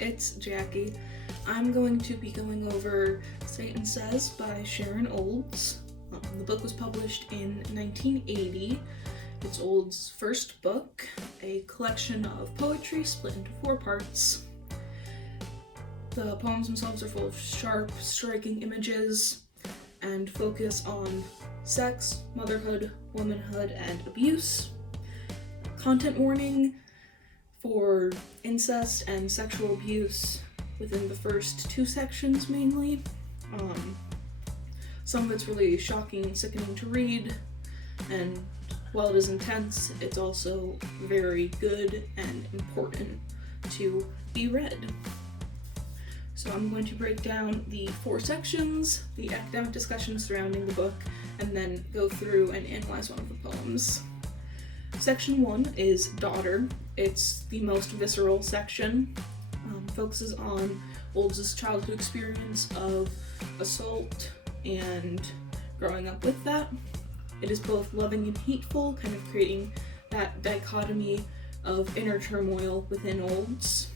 it's Jackie. I'm going to be going over Satan Says by Sharon Olds. The book was published in 1980. It's Olds' first book, a collection of poetry split into 4 parts. The poems themselves are full of sharp, striking images and focus on sex, motherhood, womanhood, and abuse. Content warning for incest and sexual abuse within the first 2 sections mainly. Some of it's really shocking and sickening to read, and while it is intense, it's also very good and important to be read. So I'm going to break down the 4 sections, the academic discussion surrounding the book, and then go through and analyze one of the poems. Section 1 is Daughter. It's the most visceral section. Focuses on Olds' childhood experience of assault and growing up with that. It is both loving and hateful, kind of creating that dichotomy of inner turmoil within Olds.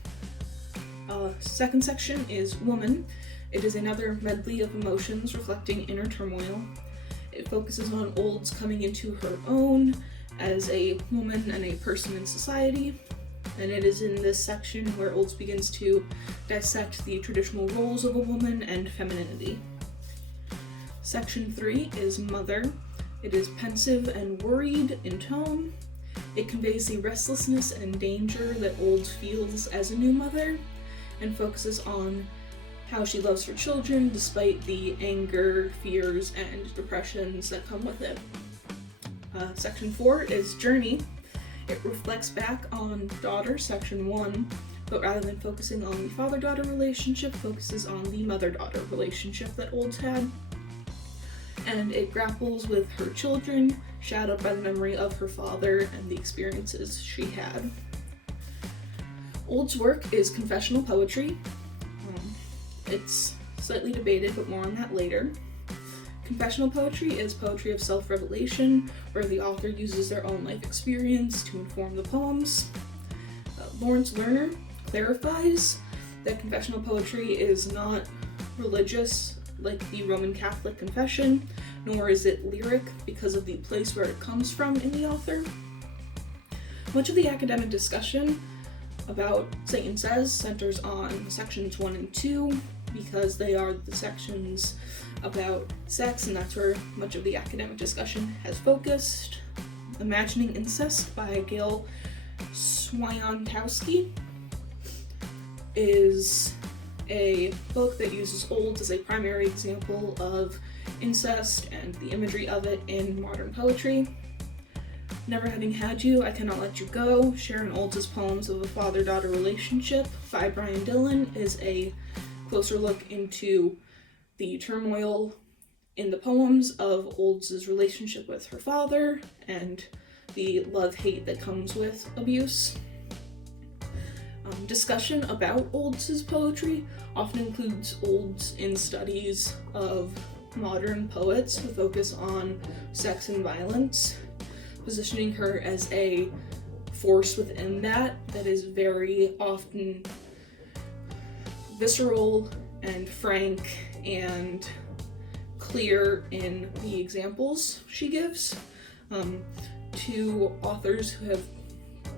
Second section is Woman. It is another medley of emotions reflecting inner turmoil. It focuses on Olds coming into her own as a woman and a person in society. And it is in this section where Olds begins to dissect the traditional roles of a woman and femininity. Section 3 is Mother. It is pensive and worried in tone. It conveys the restlessness and danger that Olds feels as a new mother, and focuses on how she loves her children despite the anger, fears, and depressions that come with it. Section 4 is Journey. It reflects back on Daughter, section 1, but rather than focusing on the father-daughter relationship, focuses on the mother-daughter relationship that Olds had. And it grapples with her children, shadowed by the memory of her father and the experiences she had. Olds' work is confessional poetry. It's slightly debated, but more on that later. Confessional poetry is poetry of self-revelation, where the author uses their own life experience to inform the poems. Lawrence Lerner clarifies that confessional poetry is not religious like the Roman Catholic confession, nor is it lyric because of the place where it comes from in the author. Much of the academic discussion about Satan Says centers on sections 1 and 2 because they are the sections about sex, and that's where much of the academic discussion has focused. Imagining Incest by Gail Swiatkowski is a book that uses Olds as a primary example of incest and the imagery of it in modern poetry. Never Having Had You, I Cannot Let You Go, Sharon Olds' Poems of a Father-Daughter Relationship by Brian Dillon is a closer look into the turmoil in the poems of Olds' relationship with her father and the love-hate that comes with abuse. Discussion about Olds' poetry often includes Olds in studies of modern poets with focus on sex and violence, positioning her as a force within that is very often visceral and frank and clear in the examples she gives. 2 authors who have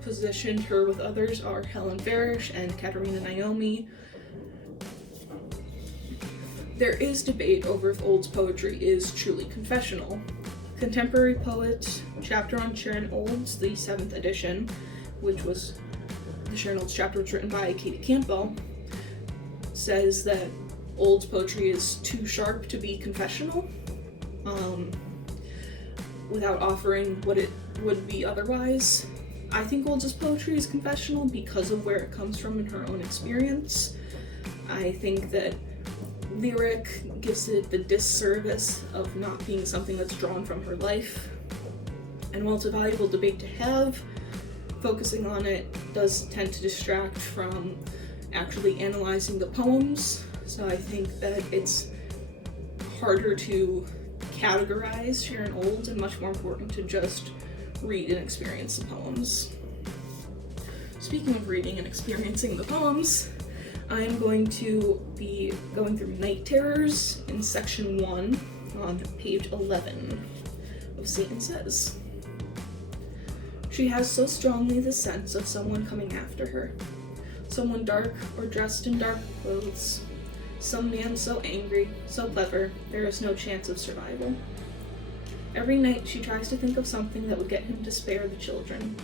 positioned her with others are Helen Farish and Katerina Naomi. There is debate over if Olds' poetry is truly confessional. Contemporary Poet chapter on Sharon Olds, the 7th edition, which was the Sharon Olds chapter was written by Katie Campbell, says that Olds' poetry is too sharp to be confessional, without offering what it would be otherwise. I think Olds' poetry is confessional because of where it comes from in her own experience. I think that lyric gives it the disservice of not being something that's drawn from her life. And while it's a valuable debate to have, focusing on it does tend to distract from actually analyzing the poems. So I think that it's harder to categorize Sharon Olds and much more important to just read and experience the poems. Speaking of reading and experiencing the poems, I'm going to be going through night terrors in section 1 on page 11 of Satan Says. She has so strongly the sense of someone coming after her. Someone dark or dressed in dark clothes. Some man so angry, so clever, there is no chance of survival. Every night she tries to think of something that would get him to spare the children.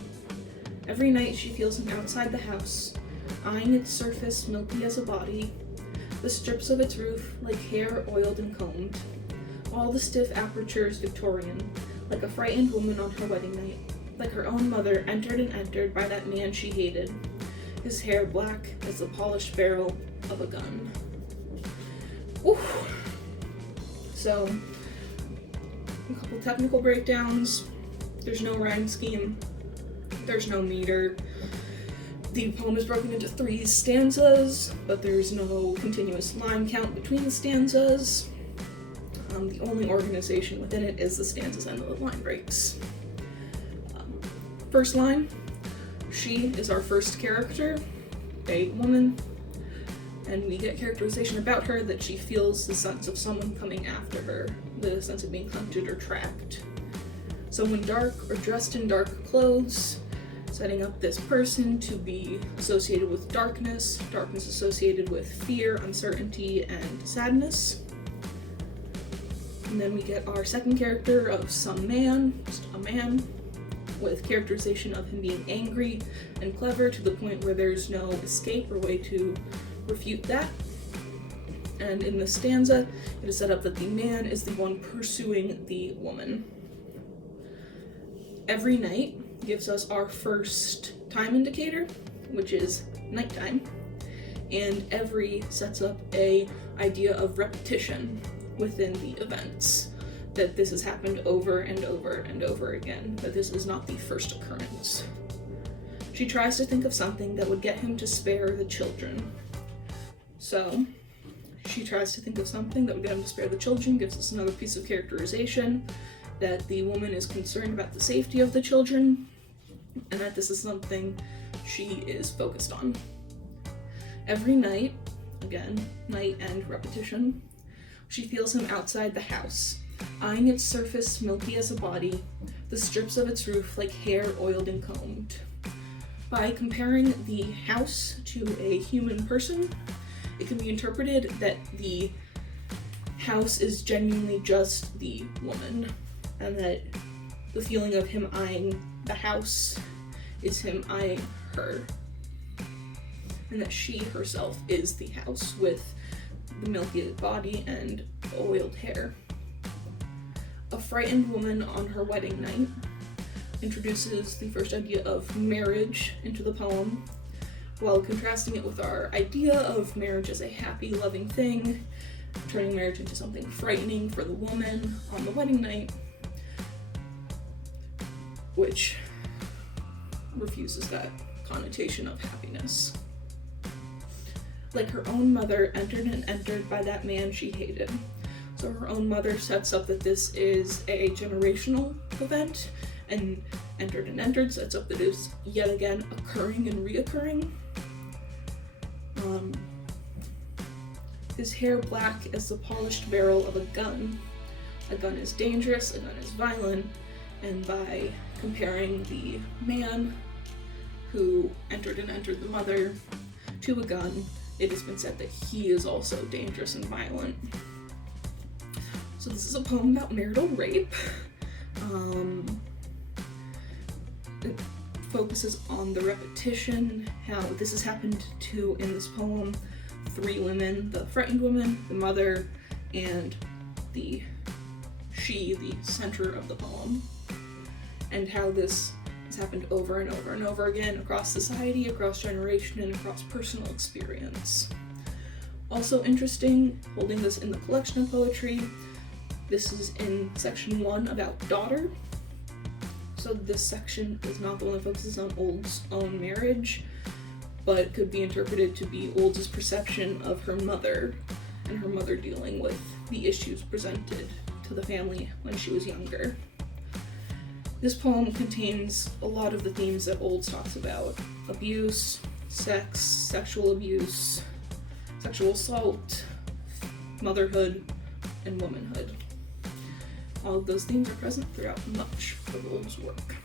Every night she feels him outside the house, eyeing its surface milky as a body, the strips of its roof like hair oiled and combed, all the stiff apertures Victorian, like a frightened woman on her wedding night, like her own mother entered by that man she hated, his hair black as the polished barrel of a gun. Oof. So, a couple technical breakdowns. There's no rhyme scheme. There's no meter. The poem is broken into 3 stanzas, but there's no continuous line count between the stanzas. The only organization within it is the stanzas and the line breaks. First line, she is our first character, a woman, and we get characterization about her that she feels the sense of someone coming after her, the sense of being hunted or tracked. Someone dark or dressed in dark clothes, setting up this person to be associated with darkness associated with fear, uncertainty, and sadness. And then we get our second character of some man, just a man, with characterization of him being angry and clever to the point where there's no escape or way to refute that. And in the stanza, it is set up that the man is the one pursuing the woman. Every night gives us our first time indicator, which is nighttime, and every sets up a idea of repetition within the events, that this has happened over and over and over again, that this is not the first occurrence. She tries to think of something that would get him to spare the children. So, she tries to think of something that would get him to spare the children, gives us another piece of characterization, that the woman is concerned about the safety of the children, and that this is something she is focused on. Every night, again, night and repetition, she feels him outside the house, eyeing its surface milky as a body, the strips of its roof like hair oiled and combed. By comparing the house to a human person, it can be interpreted that the house is genuinely just the woman, and that the feeling of him eyeing the house is him eyeing her, and that she herself is the house with the milky body and oiled hair. A frightened woman on her wedding night introduces the first idea of marriage into the poem, while contrasting it with our idea of marriage as a happy, loving thing, turning marriage into something frightening for the woman on the wedding night, which refuses that connotation of happiness. Like her own mother entered by that man she hated. So her own mother sets up that this is a generational event, and entered sets up that it is yet again occurring and reoccurring. His hair black as the polished barrel of a gun. A gun is dangerous, a gun is violent, and by comparing the man who entered the mother to a gun, it has been said that he is also dangerous and violent. So this is a poem about marital rape. It focuses on the repetition, how this has happened to, in this poem, 3 women, the frightened woman, the mother, and the center of the poem, and how this has happened over and over and over again across society, across generation, and across personal experience. Also interesting, holding this in the collection of poetry, this is in section 1 about daughter. So this section is not the one that focuses on Old's own marriage, but it could be interpreted to be Old's perception of her mother, and her mother dealing with the issues presented to the family when she was younger. This poem contains a lot of the themes that Old talks about: abuse, sex, sexual abuse, sexual assault, motherhood, and womanhood. All of those themes are present throughout much of Wolf's work.